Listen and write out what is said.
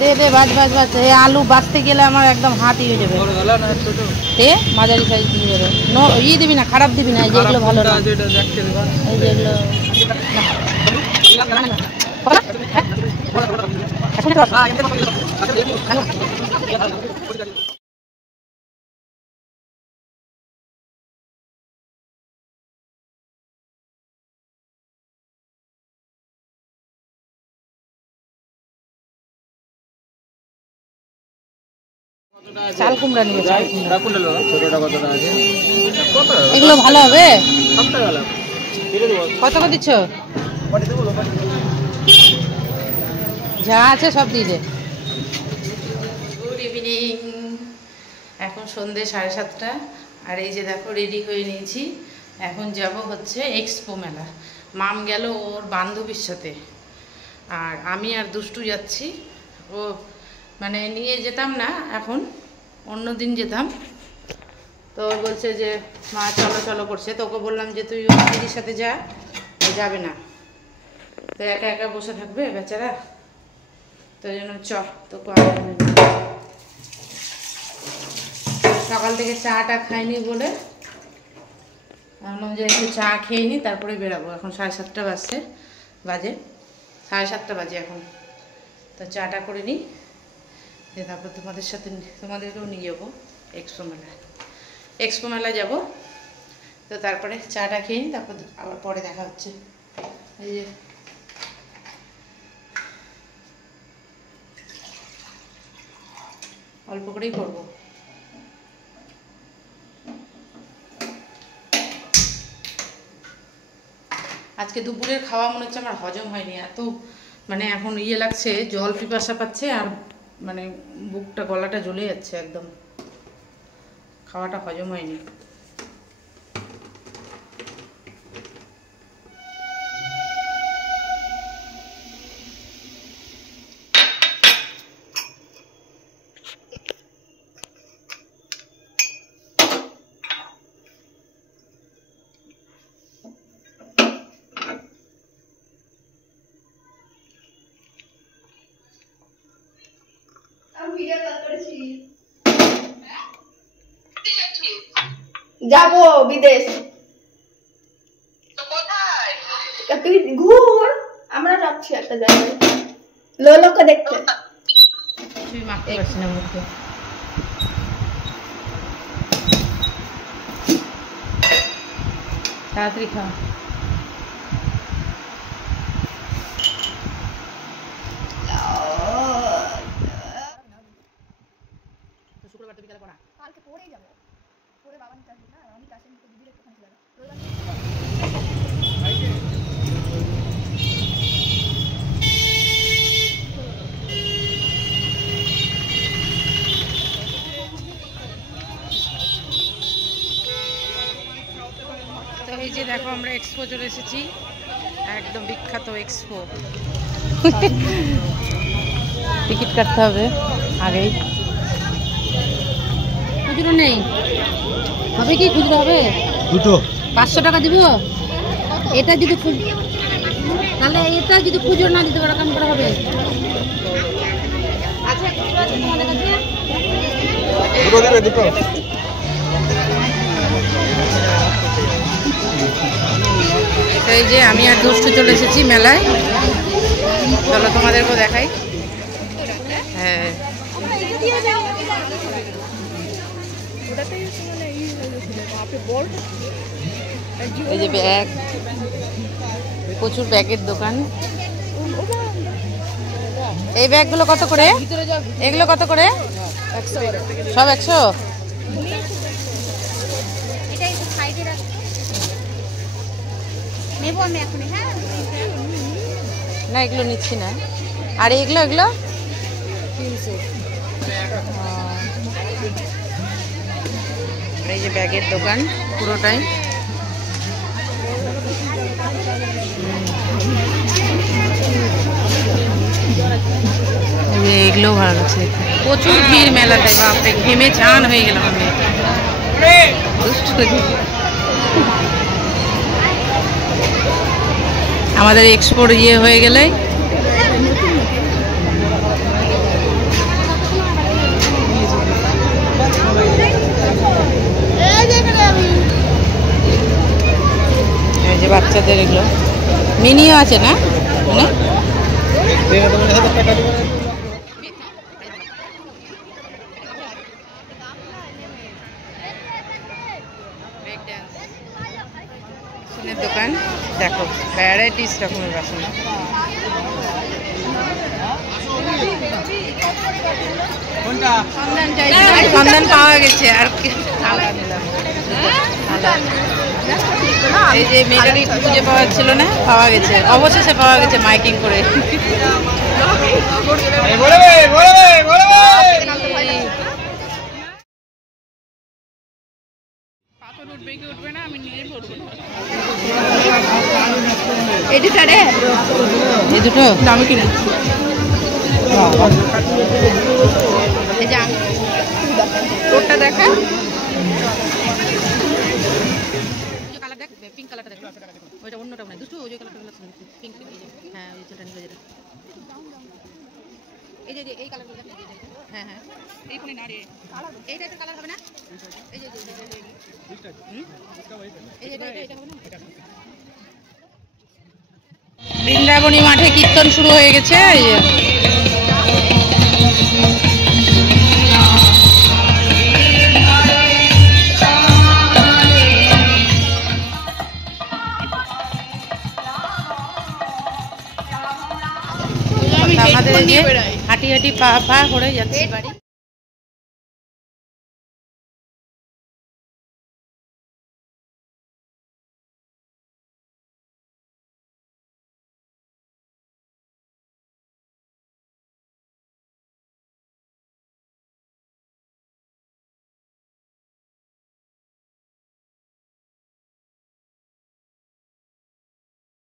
দে দে বাজ বাজ বাজ। এই আলু বাছতে গেলে আমার একদম হাত হয়ে যাবে। দে মাঝারি সাইজ দিয়ে যাবে। নো দিবি না, খারাপ দিবি না। এই যেগুলো ভালো না, এই যেগুলো চাল কুমড়া নিয়ে এগুলো ভালো হবে। কত করে দিচ্ছ? যা আছে সব দিয়ে দে। Good evening. এখন সন্ধ্যে 7:30 আর এই যে দেখো রেডি হয়ে নিয়েছি। এখন যাব হচ্ছে এক্সপো মেলা। মাম গেল ওর বান্ধবীর সাথে, আর আমি আর দুষ্টু যাচ্ছি। ও মানে নিয়ে যেতাম না, এখন অন্য দিন যেতাম। তো বলছে যে মা চলো চলো করছে। তো ওকে বললাম যে তুই ওর দিদির সাথে যা, ও যাবে না, তো একা একা বসে থাকবে বেচারা। তো ওই জন্য তোকে সকাল থেকে চাটা খাইনি বলে ভাবলাম যে একটু চা খেয়ে নিই, তারপরে বেরাবো। এখন 7:30 বাজে 7:30 বাজে এখন। তো চাটা করে নিই, তারপর তোমাদেরকেও নিয়ে যাবো এক্সপো মেলা যাব। তো তারপরে চাটা খেয়ে নিই, তারপর আবার পরে দেখা হচ্ছে। এই যে অল্প করেই করবো। আজকে দুপুরের খাওয়া মনে হচ্ছে আমার হজম হয়নি, এত মানে এখন লাগছে, জল পিপাসা পাচ্ছে, আর মানে বুকটা গলাটা জ্বলে যাচ্ছে একদম। খাওয়াটা হজম হয়নি। যাবো বিদেশ। তুই ঘুর, আমরা যাচ্ছি একটা জায়গায় লোলোকে দেখতে। তুই মাখতে পারছি না মুখে। তাড়াতাড়ি খা। শুক্রবার তো বিকালে পড়া, কালকে পড়েই যাবো। পড়ে বাবা নিতে আসবে না, আমি কাছে নিতে দিদির একটুখানি যাবো। তো এই যে দেখো আমরা এক্সপো চলে এসেছি, একদম বিখ্যাত এক্সপো। টিকিট কাটতে হবে আগেই। খুচরো নেই, হবে কি খুচরো হবে? দুটো 500 টাকা দিব। এটা যদি তাহলে এটা যদি খুচরো না দিতে পারো কেমন করে হবে? আচ্ছা খুচরো আছে তোমাদের কাছে? দুটো দিবে দুটো। এই যে আমি আর দুষ্টু চলে এসেছি মেলায়। চলো তোমাদেরকেও দেখাই। হ্যাঁ এই যে ব্যাগ, প্রচুর ব্যাগের দোকান। এই ব্যাগগুলো কত করে? এগুলো কত করে? 100 সব 100। না এগুলো নিচ্ছি না। আর এগুলো 300। এই যে ব্যাগের দোকান পুরোটাই। এগুলো ভালো লাগছে, প্রচুর ভিড় মেলাতে। বাপরে ঘেমে চান হয়ে গেলাম আমি। আমাদের এক্সপোর্ট হয়ে গেলে বাচ্চাদের এগুলো মিনিও আছে না মানে বাসনের দোকান দেখো ভ্যারাইটিস রকমের বাসন সন্ধান পাওয়া গেছে আর এই যে মেয়েটাকে খুঁজে পাওয়া ছিল না পাওয়া গেছে অবশেষে পাওয়া গেছে মাইকিং করে এই দুটো দামে কিনে এই যে তোরটা দেখা কালার দেখ পিঙ্ক কালারটা দেখ ওইটা অন্যটা মানে দুটো ওই যে কালারটা পিঙ্ক হ্যাঁ ওই যেটা নিয়ে যেটা এই যে এই কালারগুলো দেখ হ্যাঁ হ্যাঁ এই ফোনে না রে এই টাইপের কালার হবে না এই যে এটা হবে না বৃন্দাবনী মাঠে কীর্তন শুরু হয়ে গেছে এই যে আমাদের হাঁটি হাঁটি পা পা করে যাচ্ছি বাড়ি